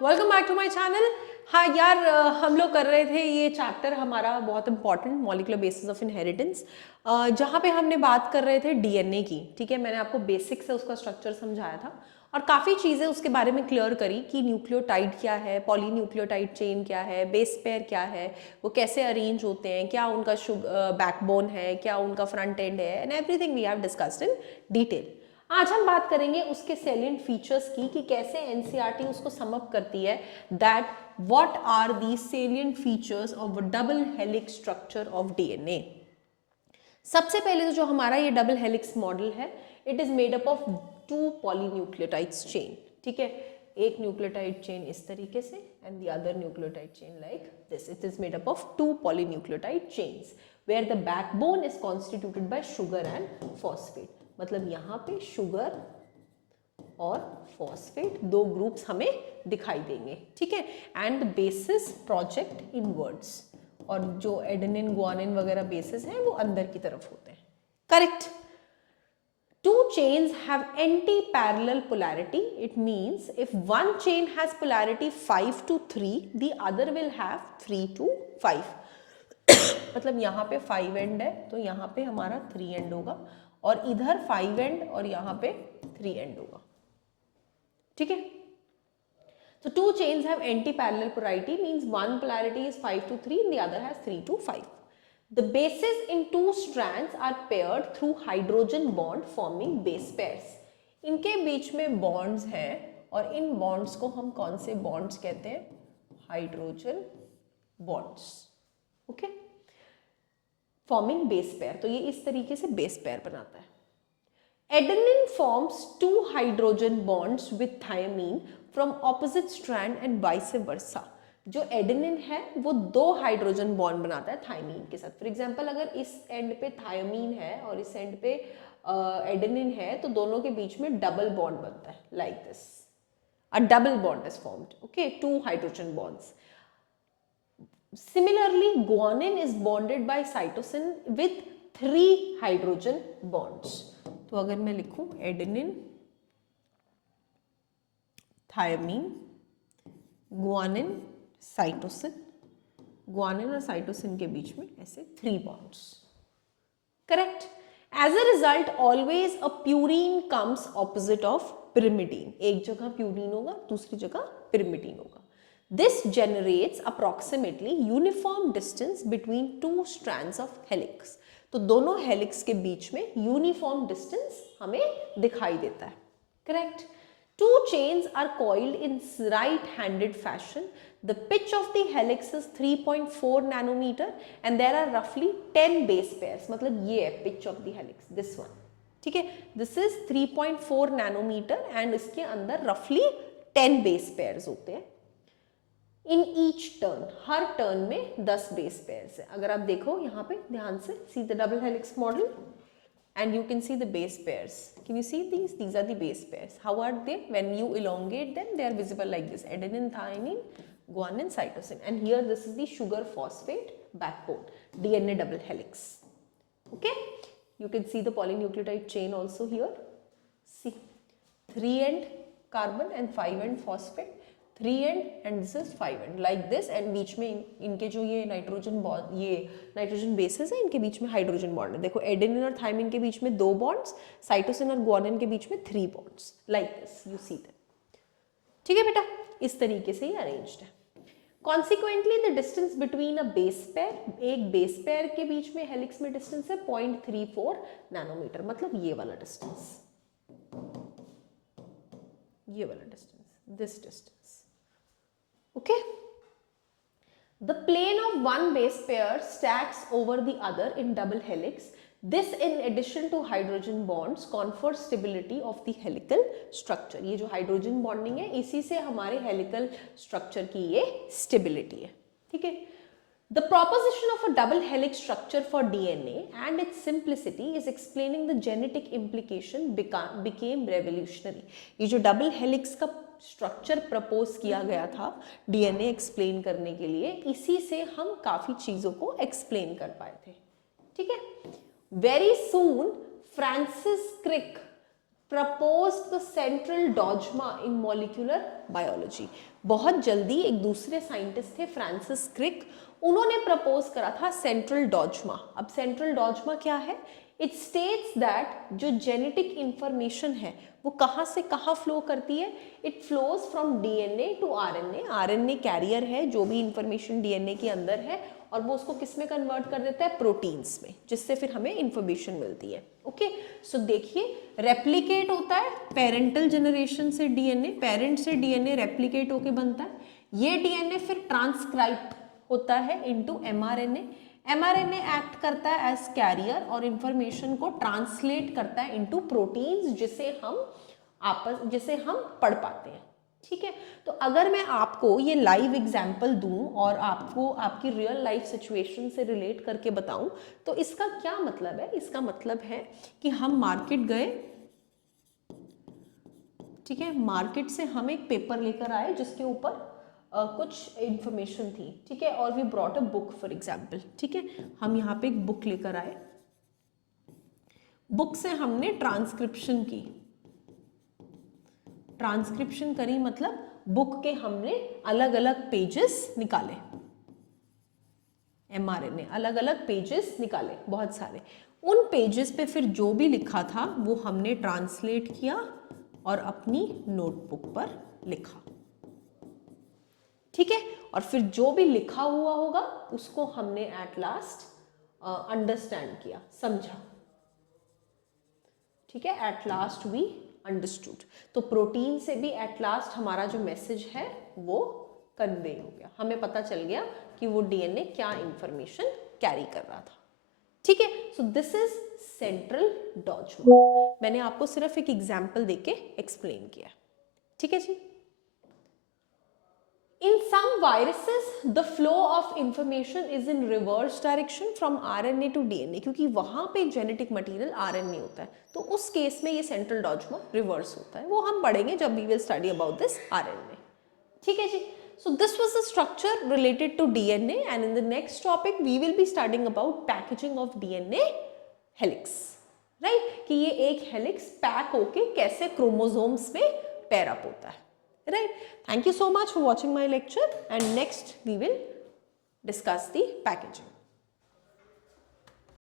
Welcome back to my channel. हाँ यार, हम लोग कर रहे थे ये चैप्टर हमारा बहुत important molecular basis of inheritance, जहाँ पे हमने बात कर रहे थे डीएनए की। ठीक है, मैंने आपको बेसिक से उसका स्ट्रक्चर समझाया था और काफ़ी चीज़ें उसके बारे में क्लियर करी कि न्यूक्लियोटाइड क्या है, पॉलीन्यूक्लियोटाइड चेन क्या है, बेस पेयर क्या है, वो कैसे अरेंज होते हैं, क्या उनका बैकबोन है, क्या उनका फ्रंट एंड है, and everything we have discussed in detail. आज हम बात करेंगे उसके सेलिएंट फीचर्स की कि कैसे एनसीईआरटी उसको सम अप करती है, that what are the salient features of double helix structure of DNA. सबसे पहले तो जो हमारा ये डबल हेलिक्स मॉडल है, it is made up of 2 polynucleotides chain. ठीक है, एक न्यूक्लियोटाइड चेन इस तरीके से and the other nucleotide chain like this. It is made up of 2 polynucleotide chains where the backbone is constituted by sugar and phosphate. मतलब यहाँ पे sugar और फॉस्फेट दो ग्रुप्स हमें दिखाई देंगे। ठीक है, एंड बेसिस प्रोजेक्ट इनवर्ड्स, और जो एडेनिन गुआनिन वगैरह बेसिस हैं वो अंदर की तरफ होते हैं। Correct. Two chains have anti-parallel polarity. It means if one chain has polarity 5 to 3, the other will have 3 to 5. मतलब यहाँ पे 5 एंड है तो यहाँ पे हमारा 3 एंड होगा, और इधर 5 एंड और यहाँ पे 3 एंड होगा। ठीक है, so two chains have anti-parallel polarity, means one polarity is 5 to 3 and the other has 3 to 5. The bases in two strands are paired through hydrogen bond forming base pairs. इनके बीच में bonds हैं और इन bonds को हम कौन से bonds कहते हैं? Hydrogen bonds. Okay, forming base pair. तो ये इस तरीके से बेस पेयर बनाता है। Adenine forms 2 hydrogen bonds with thymine from opposite strand and vice versa. जो एडेनिन है वो 2 हाइड्रोजन बॉन्ड बनाता है थायमीन के साथ। फॉर एग्जांपल, अगर इस एंड पे थायमीन है और इस एंड पे एडेनिन है तो दोनों के बीच में डबल बॉन्ड बनता है like this. A double bond is formed. Okay, 2 hydrogen bonds. Similarly, guanine is bonded by cytosine with 3 hydrogen bonds. तो अगर मैं लिखूं adenine, thymine, guanine, cytosine, guanine और साइटोसिन के बीच में ऐसे 3 bonds. Correct. As a result always a purine comes opposite of pyrimidine. एक जगह प्यूरीन होगा, दूसरी जगह पिरिमिडीन होगा। This generates approximately uniform distance between 2 strands of helix. तो दोनों हेलिक्स के बीच में यूनिफॉर्म डिस्टेंस हमें दिखाई देता है। Correct. 2 chains are coiled in right-handed fashion. The pitch of the helix is 3.4 nanometer and there are roughly 10 base pairs. मतलब ये है pitch of the helix, this one. ठीक है, this is 3.4 nanometer and इसके अंदर roughly 10 base pairs होते हैं। In each turn, her turn में 10 बेस पेयर्स है। अगर आप देखो यहाँ पे ध्यान से, see the double helix model and you can see the base pairs. Can you see these? These are the base pairs. How are they? When you elongate them, they are visible like this: adenine, thymine, guanine, cytosine. And here this is the sugar phosphate backbone, DNA double helix. Okay? You can see the polynucleotide chain also here. See, 3 end carbon and 5 end phosphate. 3 end and this is 5 end like this, and बीच में इनके जो ये nitrogen bond, ये nitrogen bases है, इनके बीच में hydrogen bond है। देखो, एडेनिन और थायमिन के बीच में 2 बॉन्ड्स, साइटोसिन और गुआनिन के बीच में 3 bonds like this, you see that. ठीक है बेटा, इस तरीके से ही अरेंज्ड है। Consequently, the distance between a base pair, एक बेस पेयर के बीच में हेलिक्स में डिस्टेंस है 0.34 नैनोमीटर। मतलब ये वाला डिस्टेंस, ये वाला distance, this distance. Okay, the plane of one base pair stacks over the other in double helix. This, in addition to hydrogen bonds, confers stability of the helical structure. ये जो hydrogen bonding है, इसी से हमारे helical structure की ये stability है। ठीक है, the proposition of a double helix structure for DNA and its simplicity is explaining the genetic implication became revolutionary. ये जो डबल हेलिक्स का स्ट्रक्चर प्रपोज किया गया था डीएनए एक्सप्लेन करने के लिए, इसी से हम काफी चीजों को एक्सप्लेन कर पाए थे। ठीक है, very soon Francis Crick proposed the central dogma in molecular biology. बहुत जल्दी एक दूसरे साइंटिस्ट थे फ्रांसिस क्रिक, उन्होंने प्रपोज करा था सेंट्रल डॉजमा. अब सेंट्रल डॉजमा क्या है? इट स्टेट्स दैट जो जेनेटिक इंफॉर्मेशन है वो कहाँ से कहाँ फ्लो करती है? It flows from DNA to RNA. RNA carrier है, जो भी इंफॉर्मेशन डीएनए के अंदर है, और वो उसको किस में कन्वर्ट कर देता है? प्रोटीन्स में, जिससे फिर हमें इंफॉर्मेशन मिलती है. ओके, सो देखिए, रेप्लिकेट होता है पेरेंटल जनरेशन से डीएनए, पेरेंट से डीएनए रेप्लिकेट होके बनता है. ये डीएनए फिर ट्रांसक्राइब होता है इनटू एमआरएनए. एमआरएनए एक्ट करता है एज कैरियर और इंफॉर्मेशन को ट्रांसलेट करता है इनटू प्रोटीन्स, जिसे हम पढ़ पाते हैं. ठीक है, तो अगर मैं आपको ये लाइव एग्जाम्पल दूं और आपको आपकी रियल लाइफ सिचुएशन से रिलेट करके बताऊं, तो इसका क्या मतलब है? इसका मतलब है कि हम मार्केट गए, ठीक है, मार्केट से हम एक पेपर लेकर आए जिसके ऊपर कुछ इंफॉर्मेशन थी, ठीक है, और we brought a book for example. ठीक है, हम यहाँ पे एक बुक लेकर आए, बुक से हमने ट्रांसक्रिप्शन की. ट्रांसक्रिप्शन करी मतलब बुक के हमने अलग अलग पेजेस निकाले, एमआरएनए अलग अलग पेजेस निकाले बहुत सारे. उन पेजेस पे फिर जो भी लिखा था वो हमने ट्रांसलेट किया और अपनी नोटबुक पर लिखा. ठीक है, और फिर जो भी लिखा हुआ होगा उसको हमने एट लास्ट अंडरस्टैंड किया, समझा. ठीक है, एट लास्ट वी अंडरस्टूड. तो प्रोटीन से भी एट लास्ट हमारा जो मैसेज है वो कन्वे हो गया, हमें पता चल गया कि वो डीएनए क्या इंफॉर्मेशन कैरी कर रहा था. ठीक है, सो दिस इज सेंट्रल डॉजमा. मैंने आपको सिर्फ एक एग्जाम्पल देके एक्सप्लेन किया. ठीक है जी. In some viruses, the flow of information is in reverse direction from RNA to DNA, क्योंकि वहाँ पे जेनेटिक मटेरियल RNA होता है, तो उस केस में ये सेंट्रल डॉजमा रिवर्स होता है. वो हम पढ़ेंगे जब we will study about this RNA. ठीक है जी. So this was the structure related to DNA, and in the next topic we will be studying about packaging of DNA helix. Right? कि ये एक हेलिक्स पैक होके कैसे chromosomes में pair up होता है. Right? Thank you so much for watching my lecture, and next we will discuss the packaging.